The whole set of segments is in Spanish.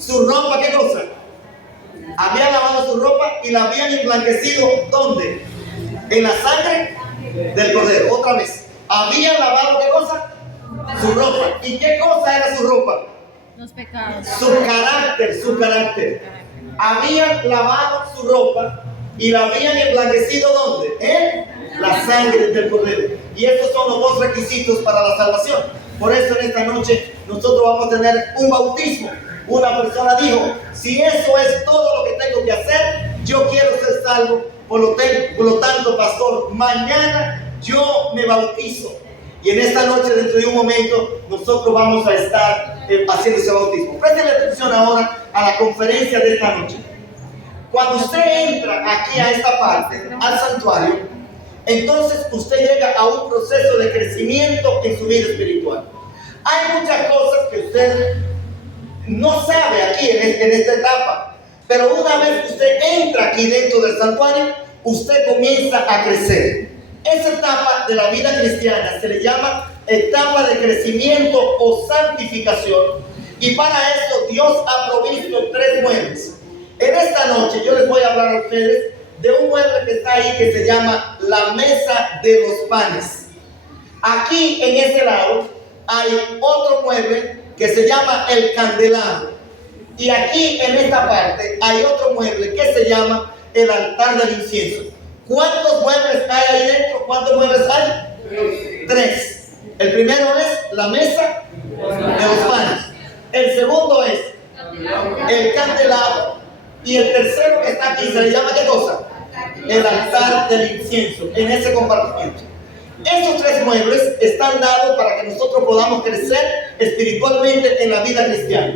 su ropa, ¿qué cosa? Habían lavado su ropa y la habían emblanquecido, ¿dónde? En la sangre del Cordero. Otra vez, habían lavado, ¿qué cosa? Su ropa. ¿Y qué cosa era su ropa? Los pecados. Su carácter. Habían lavado su ropa y la habían emblanquecido, ¿dónde? En la sangre del Cordero. Y estos son los dos requisitos para la salvación. Por eso en esta noche nosotros vamos a tener un bautismo. Una persona dijo, si eso es todo lo que tengo que hacer, yo quiero ser salvo. Por lo tanto, pastor, mañana yo me bautizo. Y en esta noche, dentro de un momento, nosotros vamos a estar haciendo ese bautismo. Presten atención ahora a la conferencia de esta noche. Cuando usted entra aquí a esta parte, al santuario, entonces usted llega a un proceso de crecimiento en su vida espiritual. Hay muchas cosas que usted no sabe aquí en esta etapa, pero una vez que usted entra aquí dentro del santuario, usted comienza a crecer. Esa etapa de la vida cristiana se le llama etapa de crecimiento o santificación, y para eso Dios ha provisto 3 muebles. En esta noche yo les voy a hablar a ustedes de un mueble que está ahí que se llama la mesa de los panes. Aquí en ese lado hay otro mueble que se llama el candelabro, y aquí en esta parte hay otro mueble que se llama el altar del incienso. ¿Cuántos muebles hay ahí dentro? ¿Cuántos muebles hay? 3. El primero es la mesa de los panes. El segundo es el candelabro. Y el tercero que está aquí se le llama ¿qué cosa? El altar del incienso, en ese compartimiento. Esos 3 muebles están dados para que nosotros podamos crecer espiritualmente en la vida cristiana.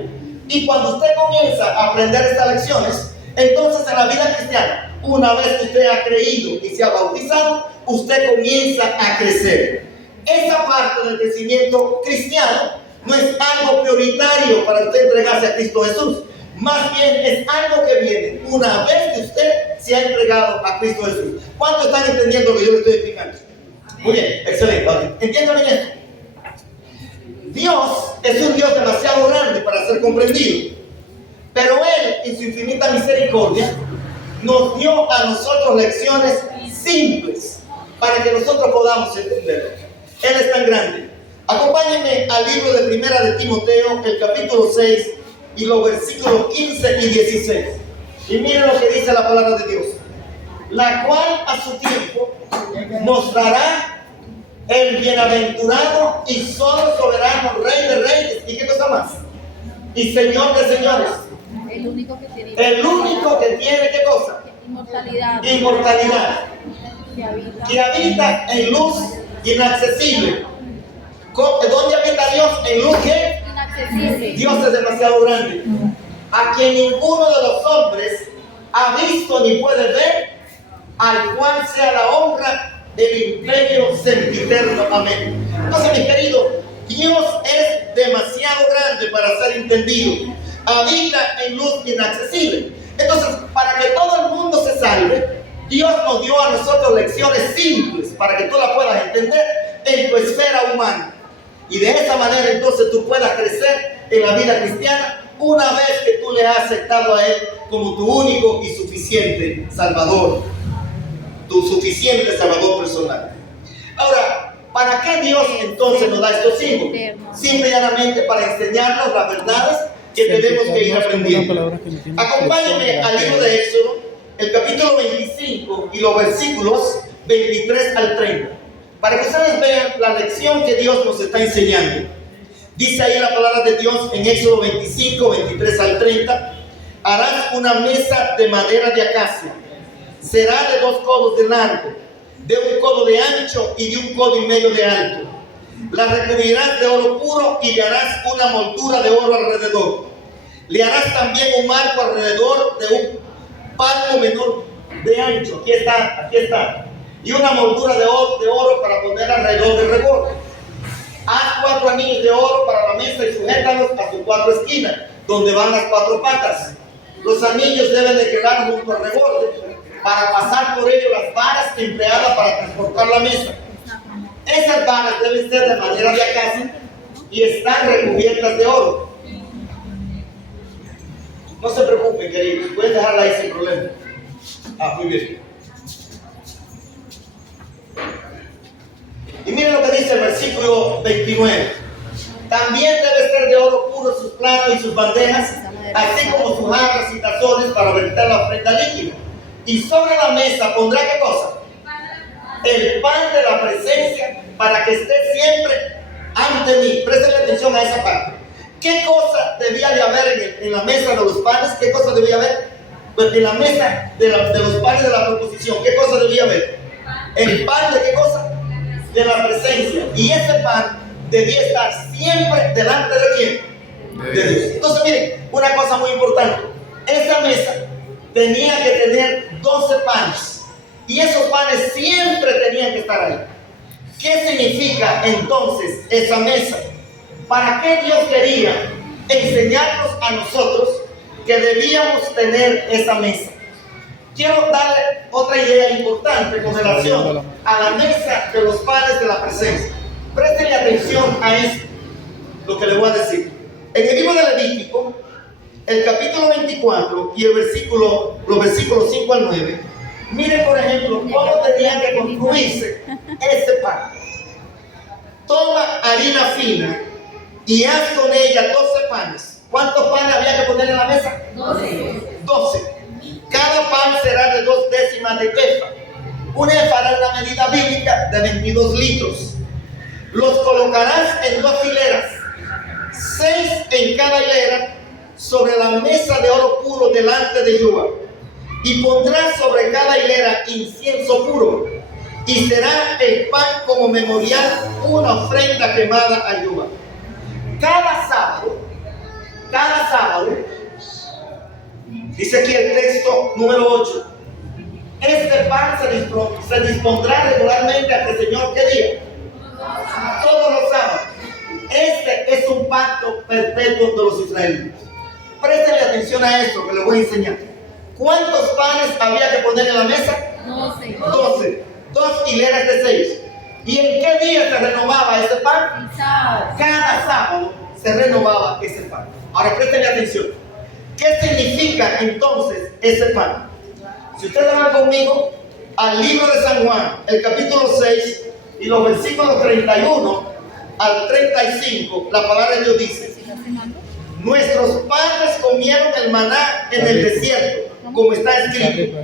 Y cuando usted comienza a aprender estas lecciones, entonces en la vida cristiana, una vez que usted ha creído y se ha bautizado, usted comienza a crecer. Esa parte del crecimiento cristiano no es algo prioritario para usted entregarse a Cristo Jesús. Más bien es algo que viene una vez que usted se ha entregado a Cristo Jesús. ¿Cuántos están entendiendo lo que yo le estoy explicando? Muy bien, excelente. Entiendan bien esto. Dios es un Dios demasiado grande para ser comprendido, pero Él, en su infinita misericordia, nos dio a nosotros lecciones simples para que nosotros podamos entenderlo. Él es tan grande. Acompáñenme al libro de Primera de Timoteo, el capítulo 6 y los versículos 15 y 16. Y miren lo que dice la palabra de Dios. La cual a su tiempo mostrará el bienaventurado y solo soberano Rey de Reyes. ¿Y qué cosa más? Y Señor de señores. El único que tiene. ¿Qué cosa? Inmortalidad. Que habita en luz inaccesible. ¿Dónde habita Dios? En luz que inaccesible. Dios es demasiado grande, a quien ninguno de los hombres ha visto ni puede ver, al cual sea la honra del imperio sempiterno. Amén. Entonces, mis queridos, Dios es demasiado grande para ser entendido. Habita en luz inaccesible. Entonces, para que todo el mundo se salve, Dios nos dio a nosotros lecciones simples para que tú las puedas entender en tu esfera humana. Y de esa manera entonces tú puedas crecer en la vida cristiana una vez que tú le has aceptado a Él como tu único y suficiente Salvador. Tu suficiente Salvador personal. Ahora, ¿para qué Dios entonces nos da estos símbolos? Simple y llanamente para enseñarnos las verdades que tenemos que ir aprendiendo. Acompáñenme al libro de Éxodo, el capítulo 25 y los versículos 23 al 30, para que ustedes vean la lección que Dios nos está enseñando. Dice ahí la palabra de Dios en Éxodo 25, 23 al 30. Harás una mesa de madera de acacia. Será de 2 codos de largo, de 1 codo de ancho y de 1 codo y medio de alto. La recubrirás de oro puro y le harás una moldura de oro alrededor. Le harás también un marco alrededor de 1 palmo menor de ancho. Aquí está. Y una moldura de oro para poner alrededor del reborde. Haz 4 anillos de oro para la mesa y sujétalos a sus 4 esquinas, donde van las 4 patas. Los anillos deben de quedar junto al reborde, para pasar por ello las varas empleadas para transportar la mesa. Esas varas deben ser de madera de acacia y están recubiertas de oro. No se preocupen, queridos, pueden dejarla ahí sin problema. Muy bien. Y miren lo que dice el versículo 29. También debe ser de oro puro sus platos y sus bandejas, así como sus jarras y tazones para verter la ofrenda líquida. Y sobre la mesa pondrá ¿qué cosa? El pan de la presencia, para que esté siempre ante mí. Presten atención a esa parte. ¿Qué cosa debía de haber en la mesa de los panes? ¿Qué cosa debía haber? Pues en la mesa de los panes de la proposición, ¿qué cosa debía haber? El pan de ¿qué cosa? De la presencia. Y ese pan debía estar siempre delante de ¿quién? De Dios. Entonces miren, una cosa muy importante. Esa mesa tenía que tener 12 panes. Y esos panes siempre tenían que estar ahí. ¿Qué significa entonces esa mesa? ¿Para qué Dios quería enseñarnos a nosotros que debíamos tener esa mesa? Quiero darle otra idea importante con relación a la mesa de los panes de la presencia. Préstenle atención a esto, lo que les voy a decir. En el libro de Levítico, el capítulo 24 y los versículos 5 al 9, miren por ejemplo cómo tenía que construirse ese pan. Toma harina fina y haz con ella 12 panes. ¿Cuántos panes había que poner en la mesa? 12. Cada pan será de 2 décimas de efa. Un efa era una medida bíblica de 22 litros. Los colocarás en 2 hileras, 6 en cada hilera, sobre la mesa de oro puro delante de Jehová. Y pondrás sobre cada hilera incienso puro, y será el pan como memorial una ofrenda quemada a Jehová. Cada sábado, dice aquí el texto número 8, este pan se dispondrá regularmente ante el Señor, ¿qué día? Todos los sábados. Este es un pacto perpetuo de los israelitas. Préstenle atención a esto que les voy a enseñar. ¿Cuántos panes había que poner en la mesa? 12. 2 hileras de 6. ¿Y en qué día se renovaba ese pan? Cada sábado se renovaba ese pan. Ahora préstenle atención. ¿Qué significa entonces ese pan? Si ustedes van conmigo al libro de San Juan, el capítulo 6 y los versículos 31 al 35, la palabra de Dios dice: nuestros padres comieron el maná en el desierto, como está escrito,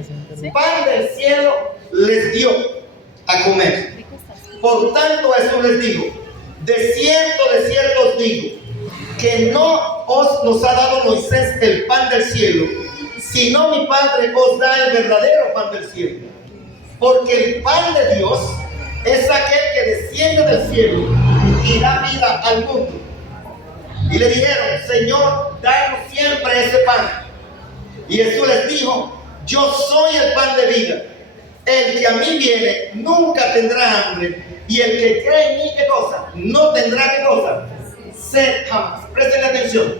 pan del cielo les dio a comer. Por tanto, eso les digo: de cierto os digo, que no nos ha dado Moisés el pan del cielo, sino mi Padre os da el verdadero pan del cielo. Porque el pan de Dios es aquel que desciende del cielo y da vida al mundo. Y le dijeron: Señor, danos siempre ese pan. Y Jesús les dijo: yo soy el pan de vida. El que a mí viene nunca tendrá hambre, y el que cree en mí, ¿qué cosa? No tendrá, ¿qué cosa? Sed jamás. Presten atención.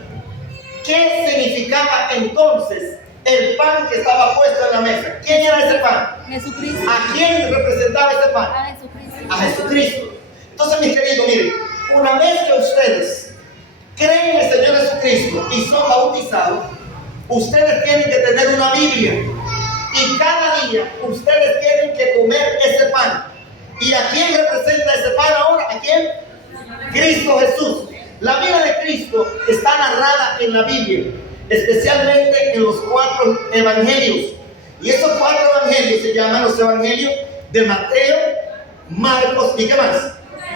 ¿Qué significaba entonces el pan que estaba puesto en la mesa? ¿Quién era ese pan? Jesucristo. ¿A quién representaba ese pan? A Jesucristo. A Jesucristo. Entonces, mis queridos, miren, una vez que ustedes creen en el Señor Jesucristo y son bautizados, ustedes tienen que tener una Biblia. Y cada día ustedes tienen que comer ese pan. ¿Y a quién representa ese pan ahora? ¿A quién? Cristo Jesús. La vida de Cristo está narrada en la Biblia, especialmente en los 4 evangelios. Y esos 4 evangelios se llaman los evangelios de Mateo, Marcos y ¿qué más?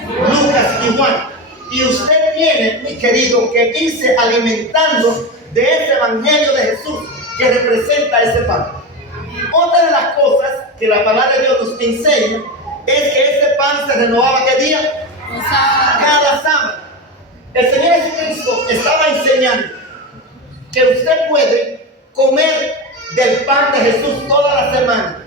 Lucas y Juan. Y usted tiene, mi querido, que irse alimentando de ese evangelio de Jesús que representa ese pan. Otra de las cosas que la palabra de Dios nos enseña es que ese pan se renovaba ¿qué día? Cada sábado. El Señor Jesucristo estaba enseñando que usted puede comer del pan de Jesús toda la semana,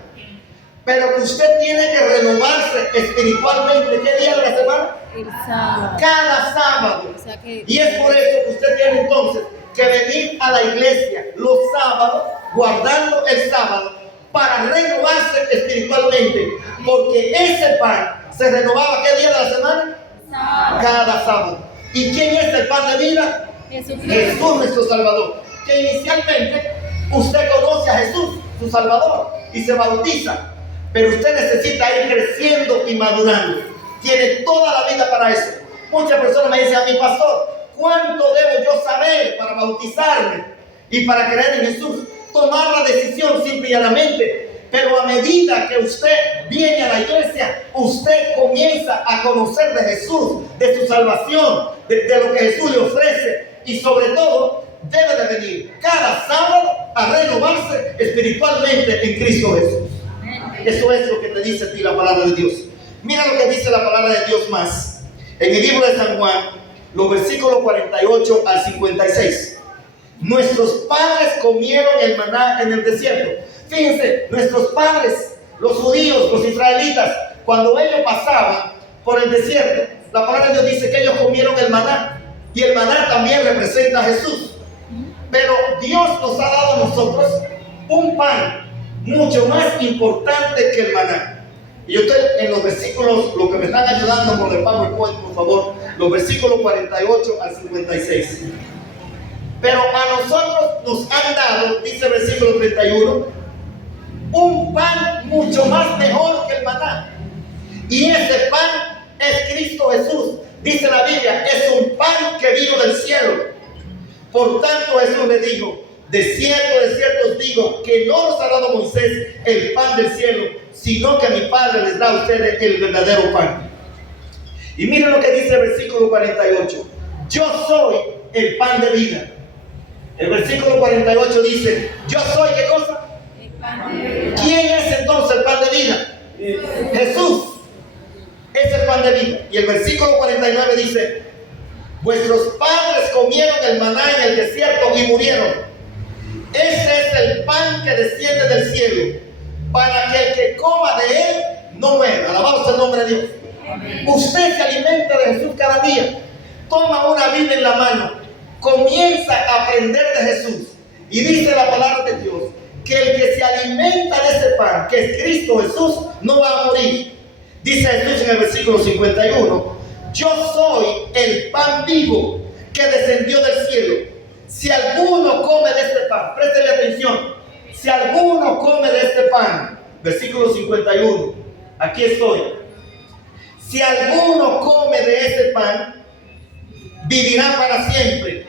pero que usted tiene que renovarse espiritualmente. ¿Qué día de la semana? El sábado. Cada sábado. O sea que, Y es por eso que usted tiene entonces que venir a la iglesia los sábados, guardando el sábado, para renovarse espiritualmente, porque ese pan se renovaba ¿qué día de la semana? sábado. Cada sábado. ¿Y quién es el pan de vida? Jesucristo. Jesús nuestro Salvador. que inicialmente usted conoce a Jesús, su Salvador, y se bautiza. Pero usted necesita ir creciendo y madurando. Tiene toda la vida para eso. Muchas personas me dicen a mi pastor, ¿cuánto debo yo saber para bautizarme y para creer en Jesús? Tomar la decisión simple y llanamente. Pero a medida que usted viene a la iglesia, usted comienza a conocer de Jesús, de su salvación, de lo que Jesús le ofrece. Y sobre todo, debe de venir cada sábado a renovarse espiritualmente en Cristo Jesús. Eso es lo que te dice a ti la palabra de Dios. Mira lo que dice la palabra de Dios más. En el libro de San Juan, los versículos 48 al 56. Nuestros padres comieron el maná en el desierto. Fíjense, nuestros padres, los judíos, los israelitas, cuando ellos pasaban por el desierto, la palabra de Dios dice que ellos comieron el maná. Y el maná también representa a Jesús. Pero Dios nos ha dado a nosotros un pan mucho más importante que el maná. Y yo estoy en los versículos, lo que me están ayudando con el PowerPoint, por favor, los versículos 48 al 56. Pero a nosotros nos han dado, dice el versículo 31, un pan mucho más mejor que el maná. Y ese pan es Cristo Jesús. Dice la Biblia, es un pan que vino del cielo. Por tanto Jesús le dijo, de cierto os digo, que no os ha dado Moisés el pan del cielo, sino que mi Padre les da a ustedes el verdadero pan. Y miren lo que dice el versículo 48. Yo soy el pan de vida. El versículo 48 dice, yo soy, ¿qué cosa? El pan de vida. ¿Quién es entonces el pan de vida? Jesús es el pan de vida. Y el versículo 49 dice, vuestros padres comieron el maná en el desierto y murieron. Ese es el pan que desciende del cielo, para que el que coma de él no muera. Alabado el nombre de Dios. Usted se alimenta de Jesús cada día. Toma una Biblia en la mano, comienza a aprender de Jesús. Y dice la palabra de Dios, que el que se alimenta de ese pan, que es Cristo Jesús, no va a morir. Dice Jesús en el versículo 51, yo soy el pan vivo que descendió del cielo. Si alguno come de este pan, préstele atención, si alguno come de este pan, versículo 51, aquí estoy. Si alguno come de este pan, vivirá para siempre.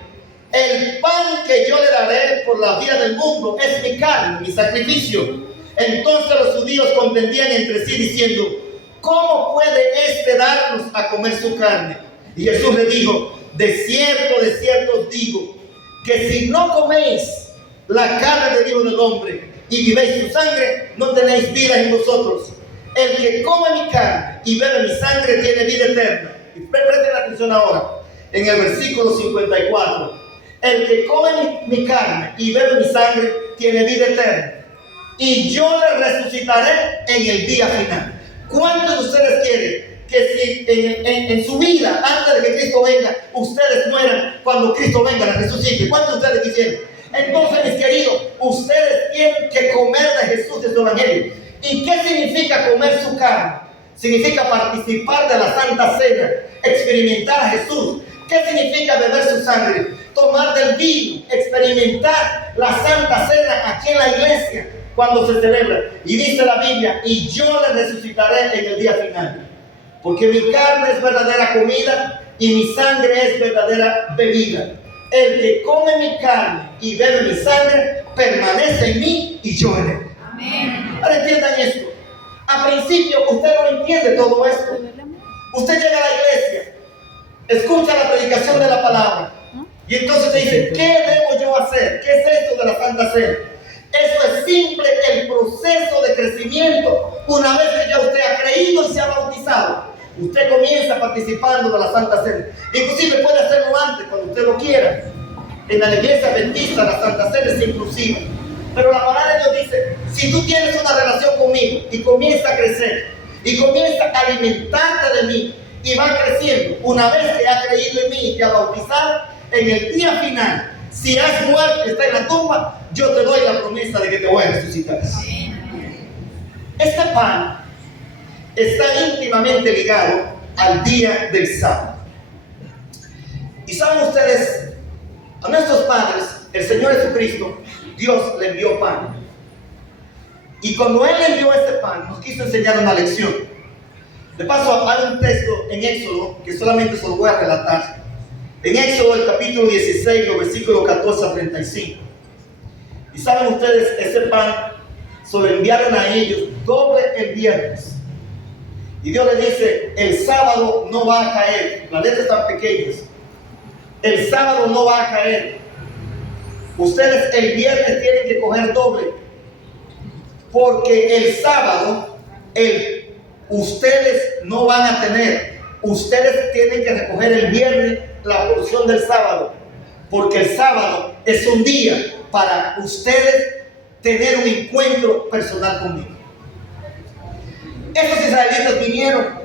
El pan que yo le daré por la vida del mundo es mi carne, mi sacrificio. Entonces los judíos contendían entre sí diciendo, ¿cómo puede este darnos a comer su carne? Y Jesús le dijo, de cierto os digo, que si no coméis la carne del Hijo del Hombre y vivéis su sangre, no tenéis vida en vosotros. El que come mi carne y bebe mi sangre tiene vida eterna. Y presten atención ahora, en el versículo 54. El que come mi carne y bebe mi sangre tiene vida eterna. Y yo le resucitaré en el día final. ¿Cuántos de ustedes quieren que si en su vida, antes de que Cristo venga, ustedes mueran cuando Cristo venga, la resucite? ¿Cuántos de ustedes quisieran? Entonces, mis queridos, ustedes tienen que comer de Jesús, de su evangelio. ¿Y qué significa comer su carne? Significa participar de la Santa Cena, experimentar a Jesús. ¿Qué significa beber su sangre? Tomar del vino, experimentar la Santa Cena aquí en la iglesia cuando se celebra. Y dice la Biblia, y yo le resucitaré en el día final. Porque mi carne es verdadera comida y mi sangre es verdadera bebida. El que come mi carne y bebe mi sangre permanece en mí y yo en él. Amén. Ahora entiendan esto. A principio usted no entiende todo esto. Usted llega a la iglesia, escucha la predicación de la palabra y entonces te dice, ¿qué debo yo hacer? ¿Qué es esto de la Santa Cena? Eso es simple el proceso de crecimiento. Una vez que ya usted ha creído y se ha bautizado, usted comienza participando de la Santa Cena. Inclusive puede hacerlo antes, cuando usted lo quiera. En la iglesia adventista la Santa Cena es inclusiva. Pero la palabra de Dios dice, si tú tienes una relación conmigo y comienza a crecer y comienza a alimentarte de mí y va creciendo, una vez que has creído en mí y te has bautizado, en el día final, si has muerto y estás en la tumba, yo te doy la promesa de que te voy a resucitar. Este pan está íntimamente ligado al día del sábado. Y saben ustedes, a nuestros padres, el Señor Jesucristo, Dios le envió pan. Y cuando Él le envió este pan, nos quiso enseñar una lección. De paso, hay un texto en Éxodo que solamente se lo voy a relatar. En Éxodo, el capítulo 16, los versículos 14 a 35. Y saben ustedes, ese pan se lo enviaron a ellos doble el viernes. Y Dios le dice, el sábado no va a caer. Las letras están pequeñas. El sábado no va a caer. Ustedes el viernes tienen que coger doble. Porque el sábado, ustedes no van a tener. Ustedes tienen que recoger el viernes la porción del sábado. Porque el sábado es un día para ustedes tener un encuentro personal conmigo. Esos israelitas vinieron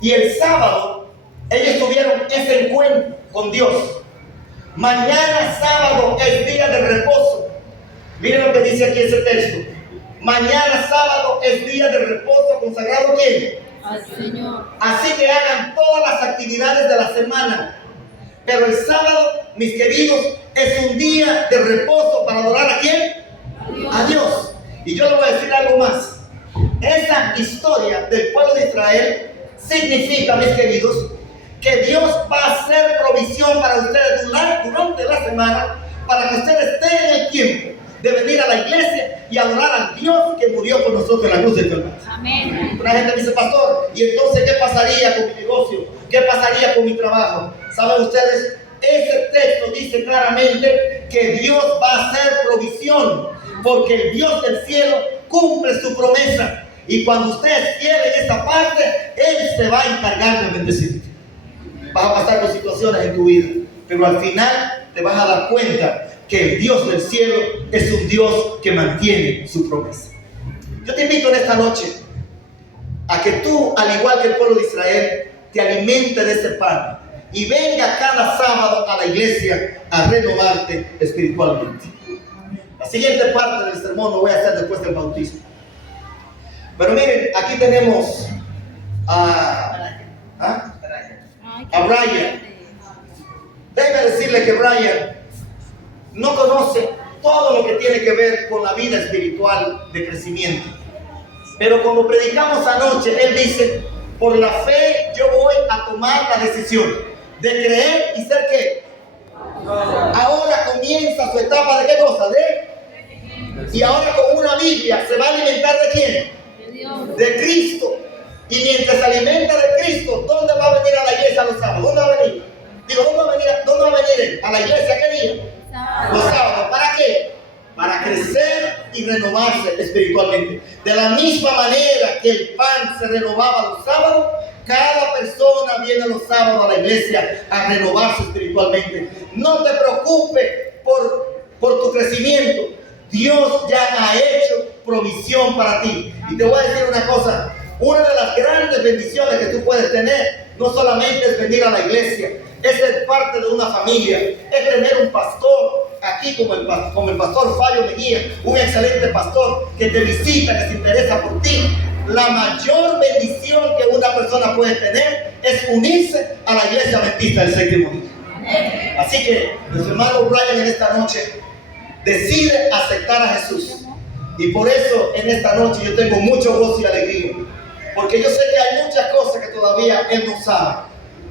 y el sábado ellos tuvieron ese encuentro con Dios. Mañana sábado es día de reposo. Miren lo que dice aquí ese texto. Mañana sábado es día de reposo consagrado ¿a quién? Al Señor. Así que hagan todas las actividades de la semana. Pero el sábado, mis queridos, es un día de reposo para adorar ¿a quién? A Dios. Y yo le voy a decir algo más. Esa historia del pueblo de Israel significa, mis queridos, que Dios va a hacer provisión para ustedes durante la semana para que ustedes tengan el tiempo de venir a la iglesia y adorar al Dios que murió por nosotros en la cruz del Calvario. Amén. Una gente me dice, pastor, ¿y entonces qué pasaría con mi negocio? ¿Qué pasaría con mi trabajo? ¿Saben ustedes? Ese texto dice claramente que Dios va a hacer provisión, porque el Dios del cielo cumple su promesa. Y cuando usted es fiel en esta parte, Él se va a encargar de bendecirte. Vas a pasar por situaciones en tu vida, pero al final te vas a dar cuenta que el Dios del cielo es un Dios que mantiene su promesa. Yo te invito en esta noche a que tú, al igual que el pueblo de Israel, te alimentes de ese pan y venga cada sábado a la iglesia a renovarte espiritualmente. La siguiente parte del sermón lo voy a hacer después del bautismo. Pero miren, aquí tenemos a Brian. Déjeme decirle que Brian no conoce todo lo que tiene que ver con la vida espiritual de crecimiento. Pero como predicamos anoche, él dice, por la fe yo voy a tomar la decisión de creer y ser ¿qué? Ahora comienza su etapa de ¿qué cosa? Y ahora con una Biblia se va a alimentar ¿de quién? De Cristo. Y mientras se alimenta de Cristo, ¿dónde va a venir a la iglesia los sábados? ¿Dónde va a venir? Digo, ¿dónde va a venir a la iglesia qué día? Los sábados. ¿Para qué? Para crecer y renovarse espiritualmente. De la misma manera que el pan se renovaba los sábados, cada persona viene los sábados a la iglesia a renovarse espiritualmente. No te preocupes por tu crecimiento. Dios ya ha hecho provisión para ti. Y te voy a decir una cosa. Una de las grandes bendiciones que tú puedes tener no solamente es venir a la iglesia, es ser parte de una familia, es tener un pastor aquí como el pastor Fabio Mejía, un excelente pastor que te visita, que se interesa por ti. La mayor bendición que una persona puede tener es unirse a la iglesia adventista del séptimo día. Así que nuestro hermano Brian en esta noche decide aceptar a Jesús. Y por eso en esta noche yo tengo mucho gozo y alegría. Porque yo sé que hay muchas cosas que todavía él no sabe.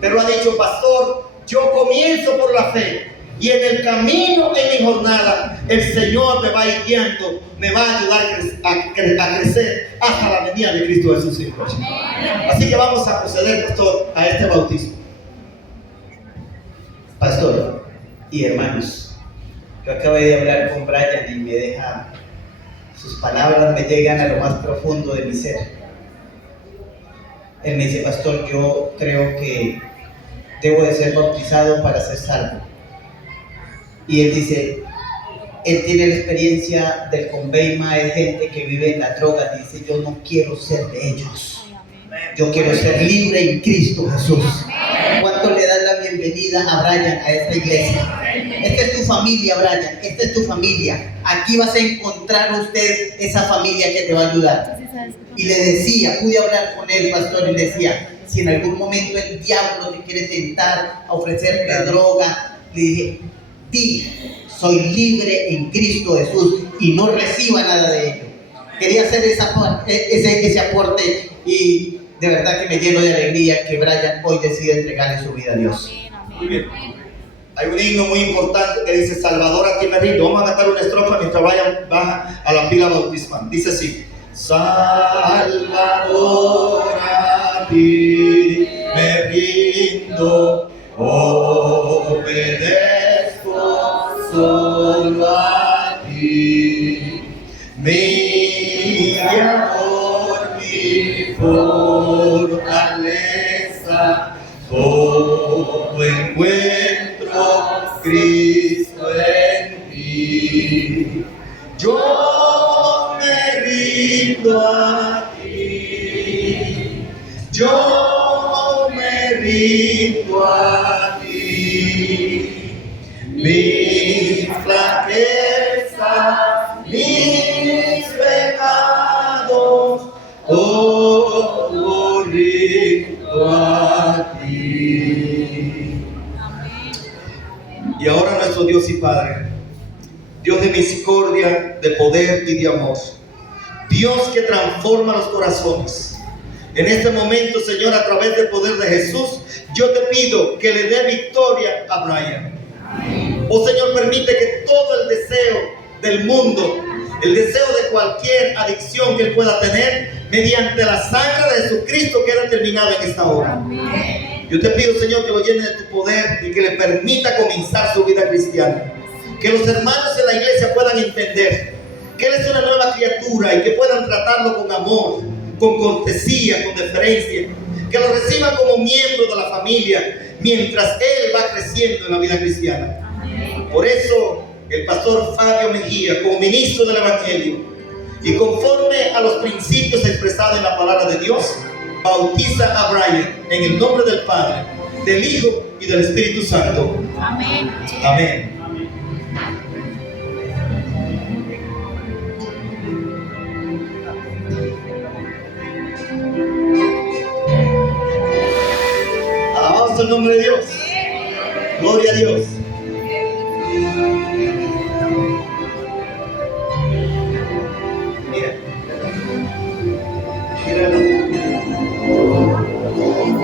Pero ha dicho, pastor, yo comienzo por la fe. Y en el camino, en mi jornada, el Señor me va a ir guiando, me va a ayudar a crecer hasta la venida de Cristo Jesús. Así que vamos a proceder, pastor, a este bautismo. Pastor y hermanos, yo acabo de hablar con Brian y me deja, sus palabras me llegan a lo más profundo de mi ser. Él me dice, pastor, yo creo que debo de ser bautizado para ser salvo. Y él dice, él tiene la experiencia del conveima de gente que vive en las drogas. Dice, yo no quiero ser de ellos. Yo quiero ser libre en Cristo Jesús. ¿Cuánto le das la bienvenida a Brian a esta iglesia? Esta es tu familia, Brian. Esta es tu familia. Aquí vas a encontrar usted esa familia que te va a ayudar. Y le decía, pude hablar con él, pastor, y le decía, si en algún momento el diablo te quiere tentar a ofrecerte droga, le dije, soy libre en Cristo Jesús y no reciba nada de ello. Quería hacer ese aporte y de verdad que me lleno de alegría que Brian hoy decide entregarle su vida a Dios. Muy bien. Hay un himno muy importante que dice: Salvador, a ti me rindo. Vamos a cantar una estrofa mientras Brian baja a la pila bautismal. Dice así: Salvador, a ti me rindo, obedezco solo a ti, mi amor, mi fortaleza, todo encuentro Cristo en ti. Yo me rindo a ti, yo me rindo a ti, mis flaquezas, mis pecados, todo rindo a ti. Y ahora nuestro Dios y Padre, Dios de misericordia, de poder y de amor, Dios que transforma los corazones. En este momento, Señor, a través del poder de Jesús, yo te pido que le dé victoria a Brian. Oh Señor, permite que todo el deseo del mundo, el deseo de cualquier adicción que él pueda tener, mediante la sangre de Jesucristo, quede terminado en esta hora. Yo te pido, Señor, que lo llene de tu poder y que le permita comenzar su vida cristiana. Que los hermanos de la iglesia puedan entender que él es una nueva criatura y que puedan tratarlo con amor, con cortesía, con deferencia. Que lo reciban como miembro de la familia mientras él va creciendo en la vida cristiana. Por eso el pastor Fabio Mejía, como ministro del Evangelio y conforme a los principios expresados en la palabra de Dios, bautiza a Brian en el nombre del Padre, del Hijo y del Espíritu Santo. Amén. Amén. Alabamos el nombre de Dios. Gloria a Dios. Mira. Míralo.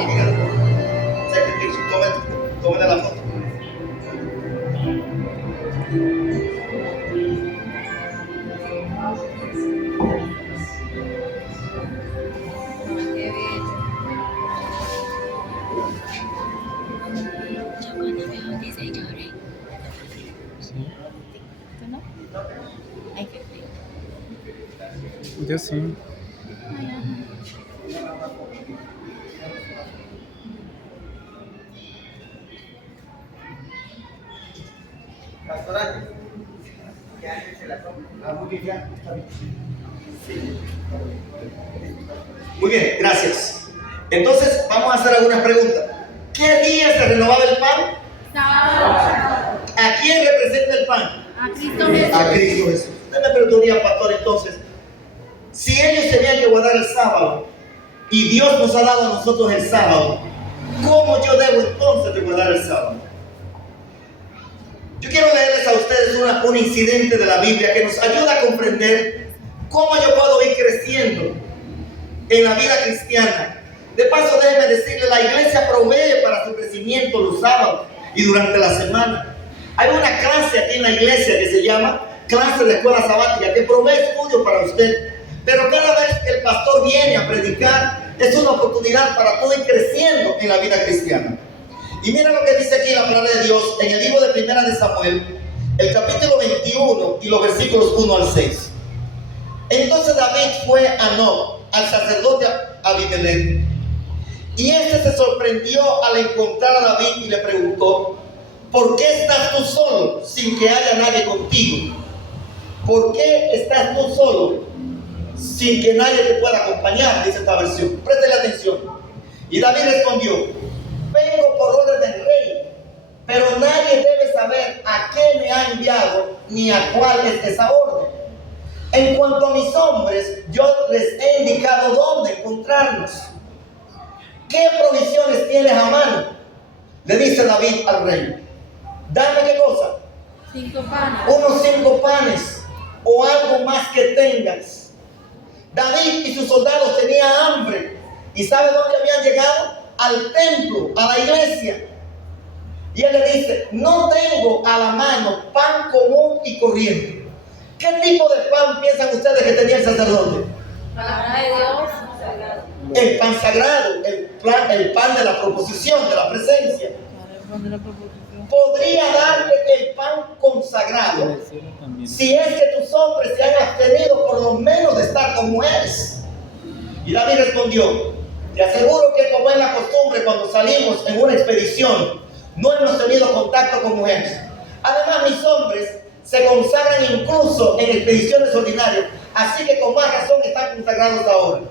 Míralo. Tómale la foto. Yo sí. Pastoral, ya se la toma. Muy bien, ya está bien. Sí. Muy bien, gracias. Entonces vamos a hacer algunas preguntas. ¿Qué día se renovaba el pan? Sábado. ¿A quién representa el pan? A Cristo Jesús. A Cristo Jesús. Usted me preguntaría, pastor, entonces, si ellos tenían que guardar el sábado y Dios nos ha dado a nosotros el sábado, ¿cómo yo debo entonces de guardar el sábado? Yo quiero leerles a ustedes un incidente de la Biblia que nos ayuda a comprender cómo yo puedo ir creciendo en la vida cristiana. De paso, déjenme decirles, la iglesia provee para su crecimiento los sábados y durante la semana. Hay una clase aquí en la iglesia que se llama clase de escuela sabática que provee estudios para usted. Pero cada vez que el pastor viene a predicar, es una oportunidad para tú ir creciendo en la vida cristiana. Y mira lo que dice aquí la palabra de Dios en el libro de Primera de Samuel, el capítulo 21 y los versículos 1 al 6. Entonces David fue a Nob, al sacerdote Abimelech, y este se sorprendió al encontrar a David y le preguntó: ¿por qué estás tú solo sin que haya nadie contigo? ¿Por qué estás tú solo sin que nadie te pueda acompañar? Dice esta versión. Préstele atención. Y David respondió: vengo por orden del rey, pero nadie debe saber a qué me ha enviado ni a cuál es esa orden. En cuanto a mis hombres, yo les he indicado dónde encontrarnos. ¿Qué provisiones tienes a mano? Le dice David al rey. Dame qué cosa. 5 panes. unos 5 panes o algo más que tengas. David y sus soldados tenían hambre. ¿Y sabe dónde habían llegado? Al templo, a la iglesia. Y él le dice, no tengo a la mano pan común y corriente. ¿Qué tipo de pan piensan ustedes que tenía el sacerdote? Palabra de Dios. El pan sagrado, el pan de la proposición, de la presencia. Podría darte el pan consagrado si es que tus hombres se han abstenido por lo menos de estar con mujeres. Y David respondió, te aseguro que como es la costumbre cuando salimos en una expedición, no hemos tenido contacto con mujeres. Además, mis hombres se consagran incluso en expediciones ordinarias, así que con más razón están consagrados ahora.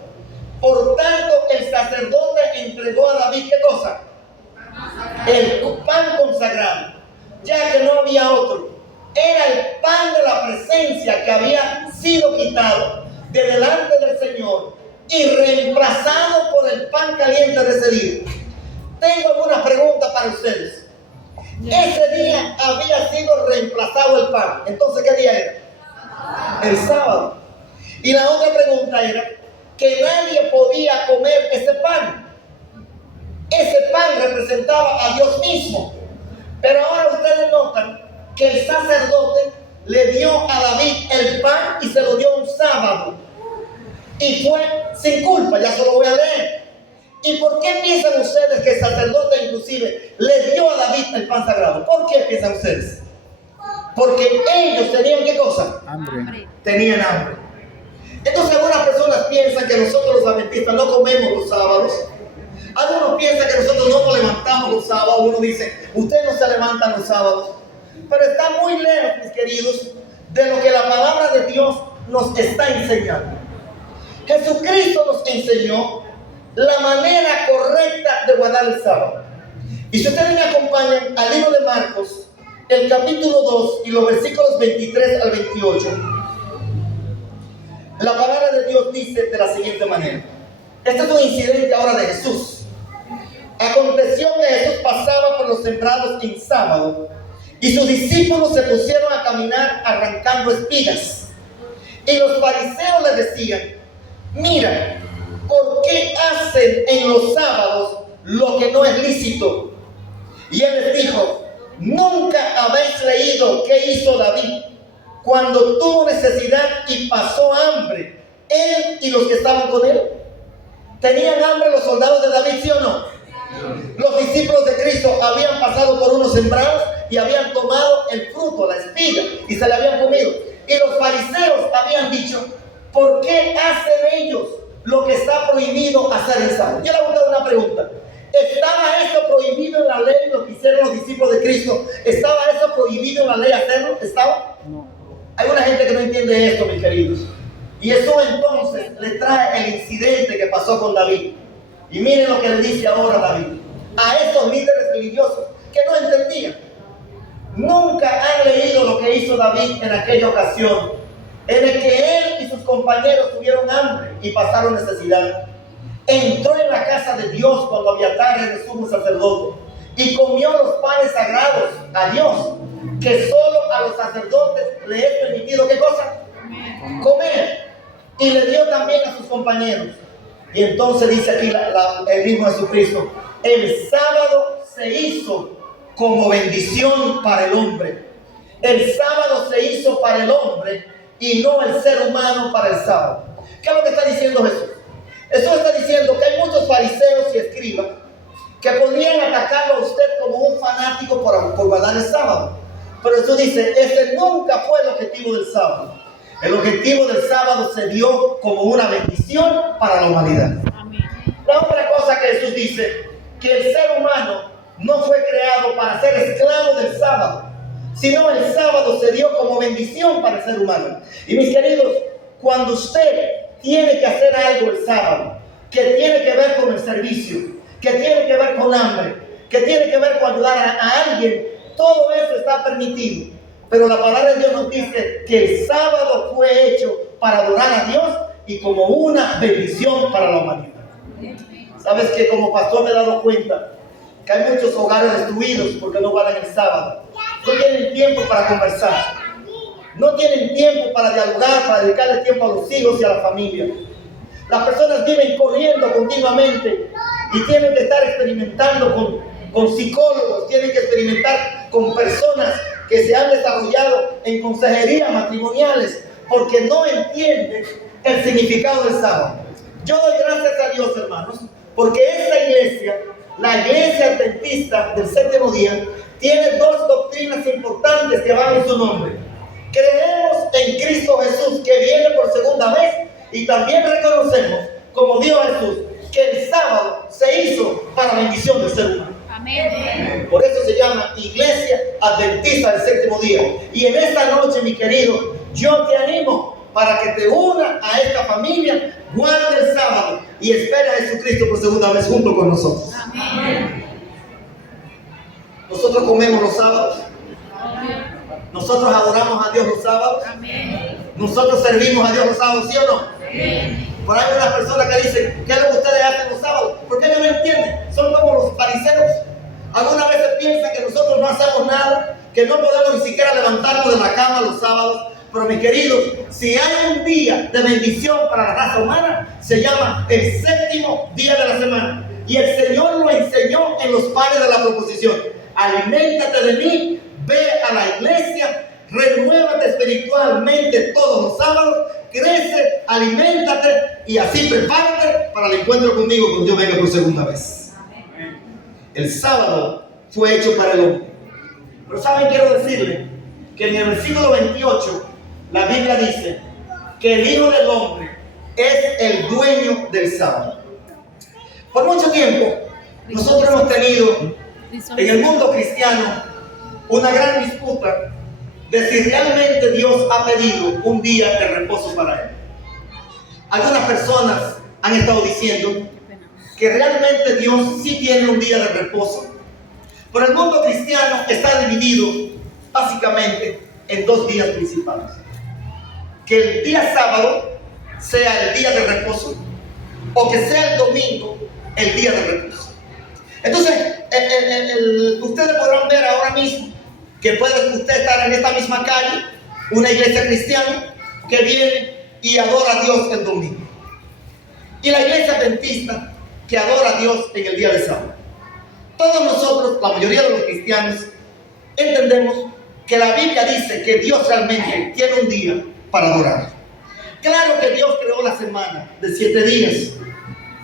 Por tanto, el sacerdote entregó a David, ¿qué cosa? El pan consagrado, ya que no había otro. Era el pan de la presencia que había sido quitado de delante del Señor y reemplazado por el pan caliente de ese día. Tengo una pregunta para ustedes. Ese día había sido reemplazado el pan. Entonces, ¿qué día era? El sábado. Y la otra pregunta era que nadie podía comer ese pan. Ese pan representaba a Dios mismo. Pero ahora ustedes notan que el sacerdote le dio a David el pan y se lo dio un sábado. Y fue sin culpa, ya se lo voy a leer. ¿Y por qué piensan ustedes que el sacerdote inclusive le dio a David el pan sagrado? ¿Por qué piensan ustedes? Porque ellos tenían ¿qué cosa? Hambre. Tenían hambre. Entonces algunas personas piensan que nosotros los adventistas no comemos los sábados. Algunos piensan que nosotros no nos levantamos los sábados. Uno dice, ustedes no se levantan los sábados. Pero está muy lejos, mis queridos, de lo que la palabra de Dios nos está enseñando. Jesucristo nos enseñó la manera correcta de guardar el sábado. Y si ustedes me acompañan al libro de Marcos, el capítulo 2 y los versículos 23 al 28, la palabra de Dios dice de la siguiente manera. Este es un incidente ahora de Jesús. Aconteció que Jesús pasaba por los sembrados en sábado y sus discípulos se pusieron a caminar arrancando espigas. Y los fariseos le decían, mira, ¿por qué hacen en los sábados lo que no es lícito? Y él les dijo, ¿nunca habéis leído qué hizo David cuando tuvo necesidad y pasó hambre, él y los que estaban con él? ¿Tenían hambre los soldados de David, sí o no? Los discípulos de Cristo habían pasado por unos sembrados y habían tomado el fruto, la espiga, y se la habían comido. Y los fariseos habían dicho, ¿por qué hacen ellos lo que está prohibido hacer en sábado? Yo le voy a dar una pregunta. ¿Estaba eso prohibido en la ley, lo que hicieron los discípulos de Cristo? ¿Estaba eso prohibido en la ley hacerlo? ¿Estaba? No. Hay una gente que no entiende esto, mis queridos. Y eso entonces le trae el incidente que pasó con David. Y miren lo que le dice ahora David a estos líderes religiosos que no entendían. Nunca han leído lo que hizo David en aquella ocasión, en el que él y sus compañeros tuvieron hambre y pasaron necesidad. Entró en la casa de Dios cuando Abiatar era el sumo sacerdote y comió los panes sagrados a Dios, que solo a los sacerdotes le es permitido, ¿qué cosa? Comer. Y le dio también a sus compañeros. Y entonces dice aquí el mismo Jesucristo, el sábado se hizo como bendición para el hombre. El sábado se hizo para el hombre y no el ser humano para el sábado. ¿Qué es lo que está diciendo Jesús? Jesús está diciendo que hay muchos fariseos y escribas que podrían atacarlo a usted como un fanático por guardar el sábado. Pero Jesús dice, ese nunca fue el objetivo del sábado. El objetivo del sábado se dio como una bendición para la humanidad. Amén. La otra cosa que Jesús dice, que el ser humano no fue creado para ser esclavo del sábado, sino el sábado se dio como bendición para el ser humano. Y mis queridos, cuando usted tiene que hacer algo el sábado, que tiene que ver con el servicio, que tiene que ver con hambre, que tiene que ver con ayudar a alguien, todo eso está permitido. Pero la palabra de Dios nos dice que el sábado fue hecho para adorar a Dios y como una bendición para la humanidad. Sabes que como pastor me he dado cuenta que hay muchos hogares destruidos porque no guardan el sábado. no tienen tiempo para conversar, no tienen tiempo para dialogar, para dedicarle tiempo a los hijos y a la familia. Las personas viven corriendo continuamente y tienen que estar experimentando con psicólogos, tienen que experimentar con personas que se han desarrollado en consejerías matrimoniales porque no entienden el significado del sábado. Yo doy gracias a Dios, hermanos, porque esta iglesia, la iglesia adventista del séptimo día, tiene dos doctrinas importantes que van en su nombre. Creemos en Cristo Jesús, que viene por segunda vez, y también reconocemos, como dijo Jesús, que el sábado se hizo para la bendición del ser humano. Amén. Por eso se llama Iglesia Adventista del Séptimo Día. Y en esta noche, mi querido, yo te animo para que te unas a esta familia, guarde el sábado y espera a Jesucristo por segunda vez junto con nosotros. Amén. Nosotros comemos los sábados. Nosotros adoramos a Dios los sábados. Amén. Nosotros servimos a Dios los sábados, ¿sí o no? Amén. Por ahí hay unas personas que dicen, ¿qué es lo que ustedes hacen los sábados? ¿Por qué no me entienden? Son como los fariseos. Algunas veces piensan que nosotros no hacemos nada, que no podemos ni siquiera levantarnos de la cama los sábados. Pero mis queridos, si hay un día de bendición para la raza humana, se llama el séptimo día de la semana. Y el Señor lo enseñó en los panes de la proposición. Aliméntate de mí, ve a la iglesia, renuévate espiritualmente todos los sábados, crece, aliméntate y así prepárate para el encuentro conmigo cuando yo venga por segunda vez. El sábado fue hecho para el hombre. Pero ¿saben? Quiero decirle que en el versículo 28 la Biblia dice que el Hijo del Hombre es el dueño del sábado. Por mucho tiempo nosotros hemos tenido en el mundo cristiano una gran disputa de si realmente Dios ha pedido un día de reposo para él. Algunas personas han estado diciendo que realmente Dios sí tiene un día de reposo, pero el mundo cristiano está dividido básicamente en dos días principales: que el día sábado sea el día de reposo, o que sea el domingo el día de reposo. Entonces, ustedes podrán ver ahora mismo que puede usted estar en esta misma calle, una iglesia cristiana que viene y adora a Dios el domingo, y la iglesia adventista que adora a Dios en el día de sábado. Todos nosotros, la mayoría de los cristianos, entendemos que la Biblia dice que Dios realmente tiene un día para adorar. Claro que Dios creó la semana de 7 días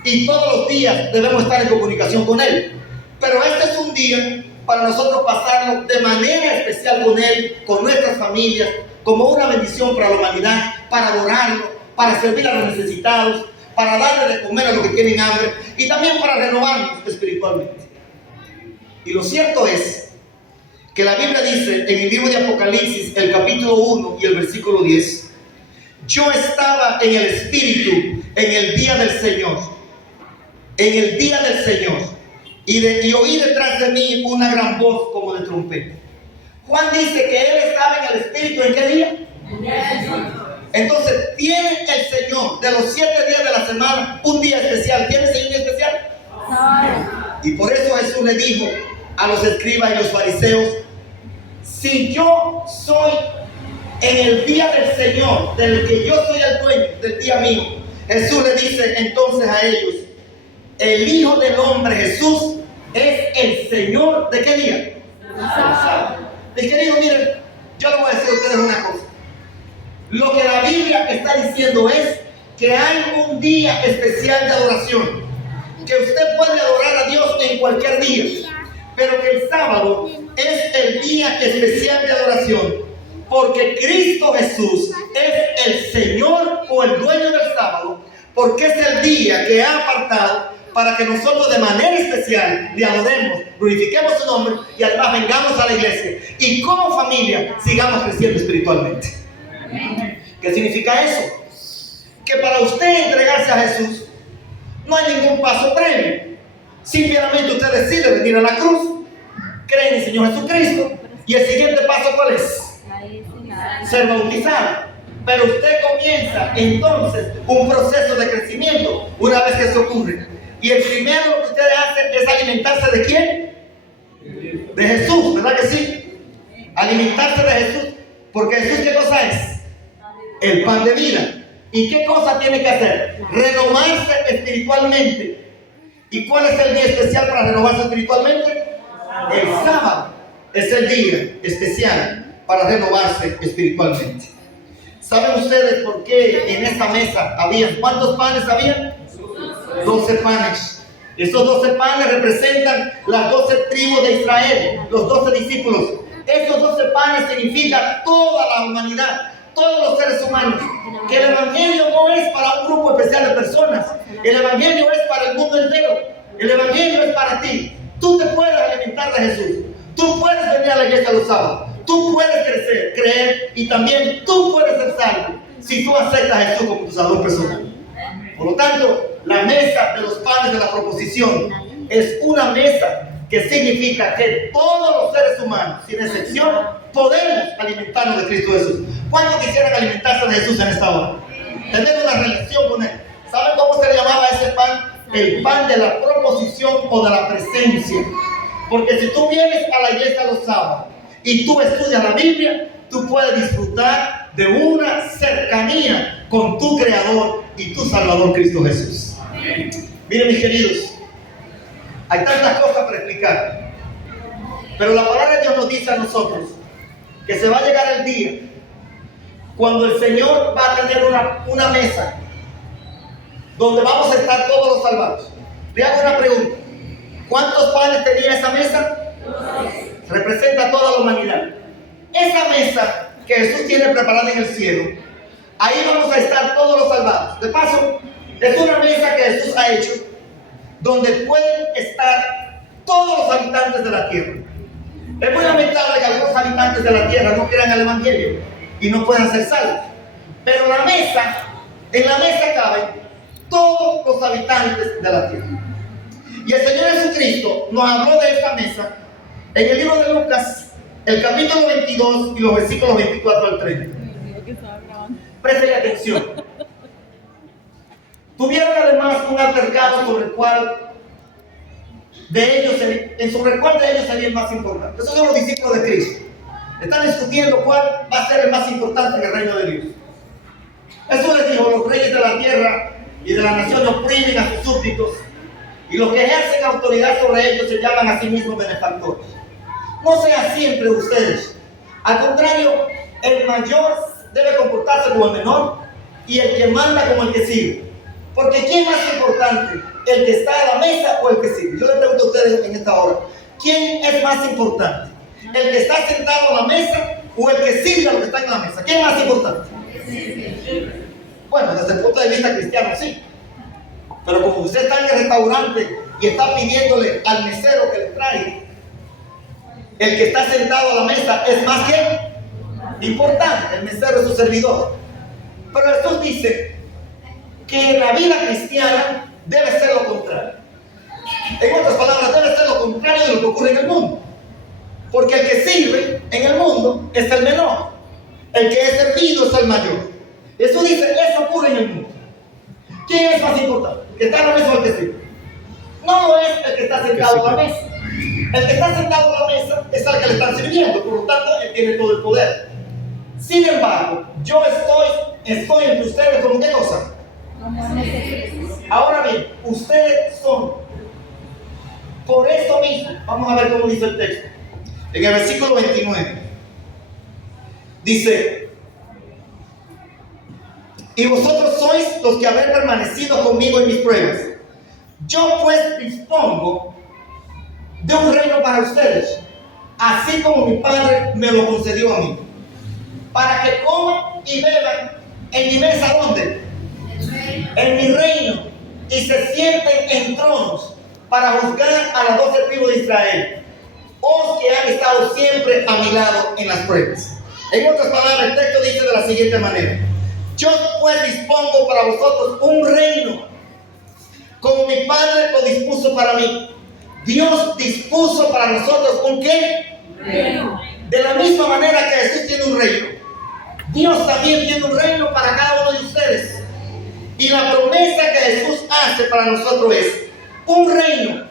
y todos los días debemos estar en comunicación con Él, pero este es un día para nosotros pasarlo de manera especial con Él, con nuestras familias, como una bendición para la humanidad, para adorarlo, para servir a los necesitados, para darle de comer a los que tienen hambre y también para renovarnos espiritualmente. Y lo cierto es que la Biblia dice en el libro de Apocalipsis, el capítulo 1 y el versículo 10, yo estaba en el Espíritu en el día del Señor, y oí detrás de mí una gran voz como de trompeta. Juan dice que él estaba en el Espíritu, ¿en qué día? Entonces, ¿tiene el Señor de los 7 días de la semana un día especial? ¿Tiene ese día especial? Y por eso Jesús le dijo a los escribas y los fariseos, si yo soy en el día del Señor, del que yo soy el dueño, del día mío, Jesús le dice entonces a ellos, el Hijo del Hombre, Jesús, es el Señor, ¿de qué día? El sábado. Mis queridos, miren, yo les voy a decir a ustedes una cosa. Lo que la Biblia está diciendo es que hay un día especial de adoración, que usted puede adorar a Dios en cualquier día, pero que el sábado es el día especial de adoración, porque Cristo Jesús es el Señor o el dueño del sábado, porque es el día que ha apartado para que nosotros de manera especial le adoremos, glorifiquemos su nombre y además vengamos a la iglesia y como familia sigamos creciendo espiritualmente. ¿Qué significa eso? Que para usted entregarse a Jesús no hay ningún paso previo. Simplemente usted decide venir a la cruz, cree en el Señor Jesucristo y el siguiente paso, ¿cuál es? Ser bautizado. Pero usted comienza entonces un proceso de crecimiento una vez que eso ocurre. Y el primero lo que usted hace es alimentarse ¿de quién? De Jesús, ¿verdad que sí? Alimentarse de Jesús, porque Jesús, ¿qué cosa es? El pan de vida. ¿Y qué cosa tiene que hacer? Renovarse espiritualmente. ¿Y cuál es el día especial para renovarse espiritualmente? El sábado es el día especial para renovarse espiritualmente. ¿Saben ustedes por qué en esta mesa había, cuántos panes había? 12 panes. Estos 12 panes representan las 12 tribus de Israel, los 12 discípulos. Esos 12 panes significan toda la humanidad, todos los seres humanos. Que el evangelio no es para un grupo especial de personas. El evangelio es para el mundo entero. El evangelio es para ti. Tú te puedes alimentar de Jesús. Tú puedes venir a la iglesia los sábados. Tú puedes crecer, creer, y también tú puedes ser salvo si tú aceptas a Jesús como tu salvador personal. Por lo tanto, la mesa de los panes de la proposición es una mesa que significa que todos los seres humanos, sin excepción, podemos alimentarnos de Cristo Jesús. ¿Cuántos quisieran alimentarse de Jesús en esta hora? Tener una relación con Él. ¿Saben cómo se le llamaba ese pan? El pan de la proposición o de la presencia. Porque si tú vienes a la iglesia los sábados y tú estudias la Biblia, tú puedes disfrutar de una cercanía con tu Creador y tu Salvador Cristo Jesús. Miren, mis queridos, hay tantas cosas para explicar, pero la palabra de Dios nos dice a nosotros que se va a llegar el día cuando el Señor va a tener una mesa donde vamos a estar todos los salvados. Le hago una pregunta: ¿cuántos panes tenía esa mesa? Representa a toda la humanidad. Esa mesa que Jesús tiene preparada en el cielo, ahí vamos a estar todos los salvados. De paso, es una mesa que Jesús ha hecho donde pueden estar todos los habitantes de la tierra. Es muy lamentable que algunos habitantes de la tierra no crean el evangelio y no puedan ser salvos. Pero en la mesa caben todos los habitantes de la tierra. Y el Señor Jesucristo nos habló de esta mesa en el libro de Lucas, el capítulo 22 y los versículos 24 al 30. Presten atención. Tuvieron además un altercado sobre el cual de ellos sería el más importante. Esos son los discípulos de Cristo. Están discutiendo cuál va a ser el más importante en el reino de Dios. Jesús les dijo: los reyes de la tierra y de la nación oprimen a sus súbditos, y los que ejercen autoridad sobre ellos se llaman a sí mismos benefactores. No sea siempre ustedes. Al contrario, el mayor debe comportarse como el menor, y el que manda como el que sirve. Porque ¿quién es más importante? ¿El que está a la mesa o el que sirve? Yo les pregunto a ustedes en esta hora: ¿quién es más importante? ¿El que está sentado a la mesa o el que sirve a los que están en la mesa? ¿Quién es más importante? Bueno, desde el punto de vista cristiano sí. Pero como usted está en el restaurante y está pidiéndole al mesero que le traiga, el que está sentado a la mesa es más que importante. El mesero es su servidor. Pero Jesús dice que en la vida cristiana debe ser lo contrario. En otras palabras, debe ser lo contrario de lo que ocurre en el mundo. Porque el que sirve en el mundo es el menor, el que es servido es el mayor. Jesús dice: eso ocurre en el mundo. ¿Quién es más importante? ¿El que está a la mesa o el que sirve? No lo es el que está sentado a la mesa. El que está sentado a la mesa es al que le están sirviendo, por lo tanto él tiene todo el poder. Sin embargo, yo estoy entre ustedes como ¿qué cosa? Ahora bien, ustedes son, por eso mismo, vamos a ver cómo dice el texto. En el versículo 29 dice: y vosotros sois los que habéis permanecido conmigo en mis pruebas. Yo pues dispongo de un reino para ustedes, así como mi Padre me lo concedió a mí, para que coman y beban en mi mesa. ¿Dónde? En mi reino, y se sienten en tronos para juzgar a las 12 tribus de Israel, os que han estado siempre a mi lado en las pruebas. En otras palabras, el texto dice de la siguiente manera: yo pues dispongo para vosotros un reino, como mi Padre lo dispuso para mí. Dios dispuso para nosotros un ¿qué? Reino. De la misma manera que Jesús tiene un reino, Dios también tiene un reino para cada uno de ustedes. Y la promesa que Jesús hace para nosotros es un reino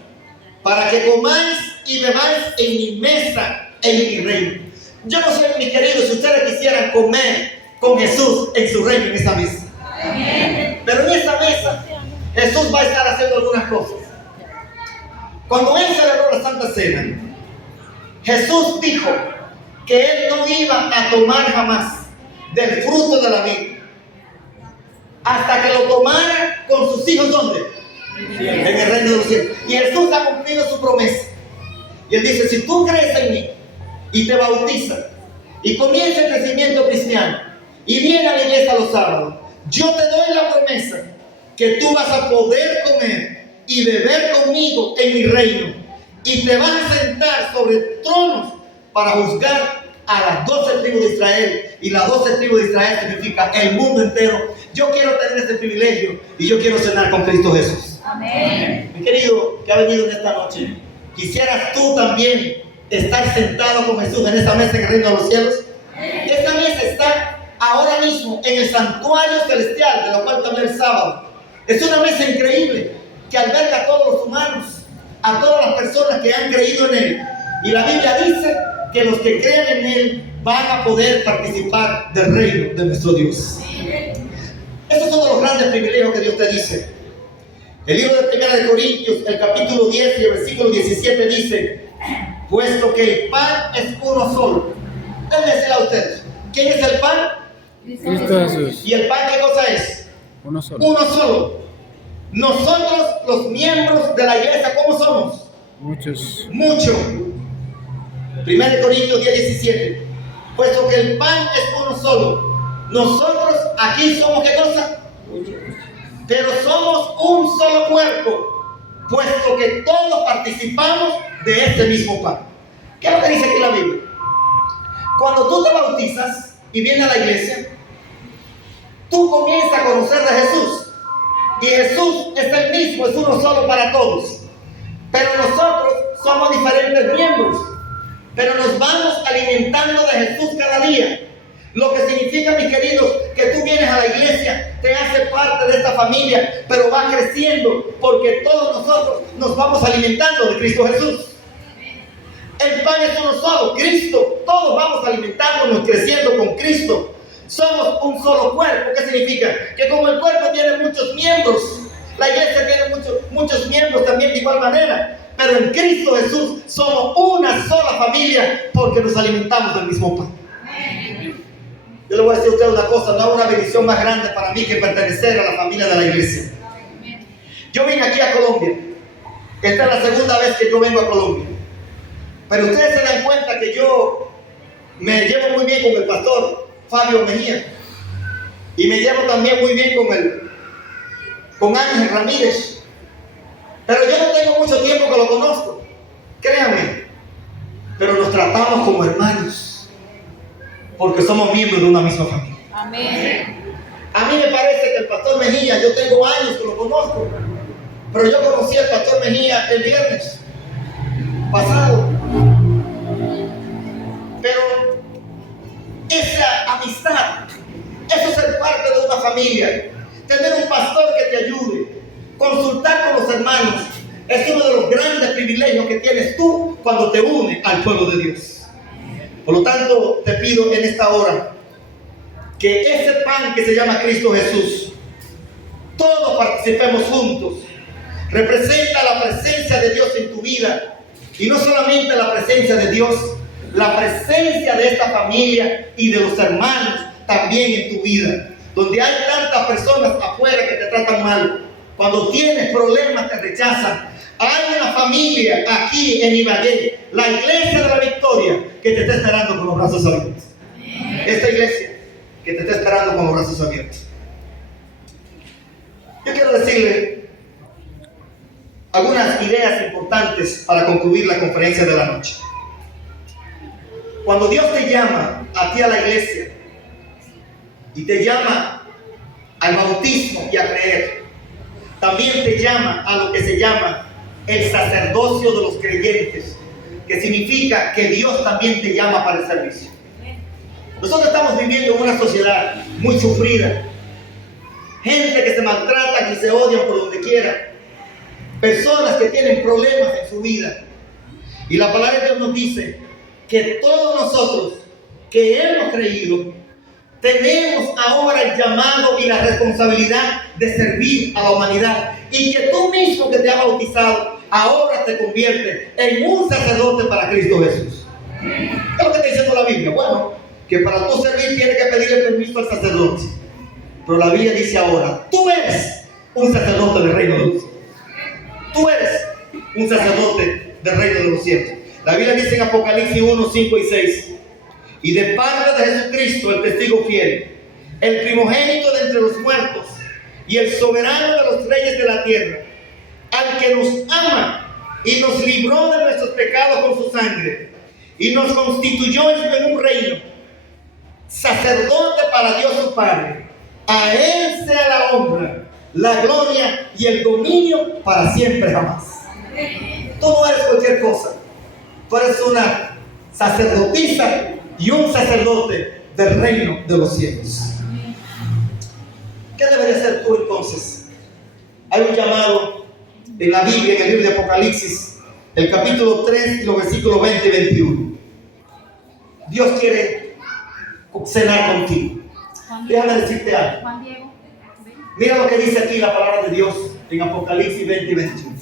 para que comáis y bebáis en mi mesa, en mi reino. Yo no sé, mis queridos, si ustedes quisieran comer con Jesús en su reino, en esa mesa. Pero en esa mesa, Jesús va a estar haciendo algunas cosas. Cuando Él celebró la Santa Cena, Jesús dijo que Él no iba a tomar jamás del fruto de la vid hasta que lo tomara con sus hijos. ¿Dónde? En el reino de los cielos. Y Jesús ha cumplido su promesa. Y Él dice, si tú crees en mí y te bautizas y comienza el crecimiento cristiano y vienes a la iglesia los sábados, yo te doy la promesa que tú vas a poder comer y beber conmigo en mi reino, y te vas a sentar sobre tronos para juzgar a las 12 tribus de Israel. Y las 12 tribus de Israel significa el mundo entero. Yo quiero tener ese privilegio y yo quiero cenar con Cristo Jesús. Amén. Mi querido que ha venido en esta noche, ¿quisieras tú también estar sentado con Jesús en esa mesa en el reino de los cielos? Esta mesa está ahora mismo en el santuario celestial, de lo cual también el sábado. Es una mesa increíble que alberga a todos los humanos, a todas las personas que han creído en Él. Y la Biblia dice que los que creen en Él van a poder participar del reino de nuestro Dios. Esos son los grandes privilegios que Dios te dice. El libro de 1 de Corintios, el capítulo 10 y el versículo 17 dice, puesto que el pan es uno solo. Déjenme decirle a ustedes, ¿quién es el pan? Cristo Jesús. ¿Y el pan qué cosa es? Uno solo. Uno solo. Nosotros, los miembros de la iglesia, ¿cómo somos? Muchos. Mucho. 1 Corintios 10, 17. Puesto que el pan es uno solo. Nosotros aquí somos ¿qué cosa? Pero somos un solo cuerpo, puesto que todos participamos de este mismo pan. ¿Qué es lo que dice aquí la Biblia? Cuando tú te bautizas y vienes a la iglesia, tú comienzas a conocer de Jesús. Y Jesús es el mismo, es uno solo para todos. Pero nosotros somos diferentes miembros. Pero nos vamos alimentando de Jesús cada día. Lo que significa, mis queridos, que tú vienes a la iglesia, te hace parte de esta familia, pero va creciendo porque todos nosotros nos vamos alimentando de Cristo Jesús. El pan es uno solo, Cristo. Todos vamos alimentándonos, creciendo con Cristo. Somos un solo cuerpo. ¿Qué significa? Que como el cuerpo tiene muchos miembros, la iglesia tiene muchos miembros también de igual manera. Pero en Cristo Jesús somos una sola familia porque nos alimentamos del mismo pan. Yo le voy a decir a usted una cosa, no hay una bendición más grande para mí que pertenecer a la familia de la iglesia. Yo vine aquí a Colombia. Esta es la segunda vez que yo vengo a Colombia. Pero ustedes se dan cuenta que yo me llevo muy bien con el pastor Fabio Mejía. Y me llevo también muy bien con Ángel Ramírez. Pero yo no tengo mucho tiempo que lo conozco. Créanme. Pero nos tratamos como hermanos. Porque somos miembros de una misma familia. Amén. A mí me parece que el pastor Mejía, yo tengo años que lo conozco, pero yo conocí al pastor Mejía el viernes pasado. Pero esa amistad, eso es ser parte de una familia, tener un pastor que te ayude, consultar con los hermanos, es uno de los grandes privilegios que tienes tú cuando te unes al pueblo de Dios. Por lo tanto, te pido en esta hora que ese pan que se llama Cristo Jesús, todos participemos juntos. Representa la presencia de Dios en tu vida. Y no solamente la presencia de Dios, la presencia de esta familia y de los hermanos también en tu vida. Donde hay tantas personas afuera que te tratan mal, cuando tienes problemas te rechazan. Hay una familia aquí en Ibagué, la iglesia de la Victoria, que te está esperando con los brazos abiertos. Esta iglesia que te está esperando con los brazos abiertos. Yo quiero decirle algunas ideas importantes para concluir la conferencia de la noche. Cuando Dios te llama a ti a la iglesia y te llama al bautismo y a creer, también te llama a lo que se llama el sacerdocio de los creyentes, que significa que Dios también te llama para el servicio. Nosotros estamos viviendo en una sociedad muy sufrida, gente que se maltrata, que se odian por donde quiera, personas que tienen problemas en su vida. Y la palabra de Dios nos dice que todos nosotros que hemos creído, tenemos ahora el llamado y la responsabilidad de servir a la humanidad. Y que tú mismo que te has bautizado, ahora te conviertes en un sacerdote para Cristo Jesús. ¿Qué es lo que está diciendo la Biblia? Bueno, que para tú servir tienes que pedirle permiso al sacerdote. Pero la Biblia dice ahora, tú eres un sacerdote del reino de los cielos. Tú eres un sacerdote del reino de los cielos. La Biblia dice en Apocalipsis 1, 5 y 6. Y de parte de Jesucristo, el testigo fiel, el primogénito de entre los muertos y el soberano de los reyes de la tierra, al que nos ama y nos libró de nuestros pecados con su sangre y nos constituyó en un reino, sacerdote para Dios su Padre. A Él sea la honra, la gloria y el dominio para siempre jamás. Tú no eres cualquier cosa. Tú eres una sacerdotisa y un sacerdote del reino de los cielos. ¿Qué debería hacer tú entonces? Hay un llamado en la Biblia, en el libro de Apocalipsis, el capítulo 3 y los versículos 20 y 21. Dios quiere cenar contigo. Déjame decirte algo. Mira lo que dice aquí la palabra de Dios en Apocalipsis 20 y 21.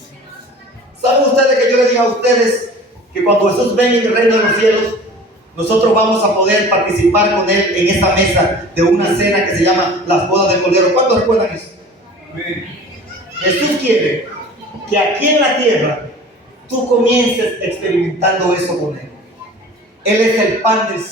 ¿Saben ustedes que yo les dije a ustedes que cuando Jesús venga en el reino de los cielos, nosotros vamos a poder participar con Él en esta mesa de una cena que se llama las bodas del Cordero? ¿Cuántos recuerdan eso? Jesús quiere que aquí en la tierra tú comiences experimentando eso con Él. Él es el pan del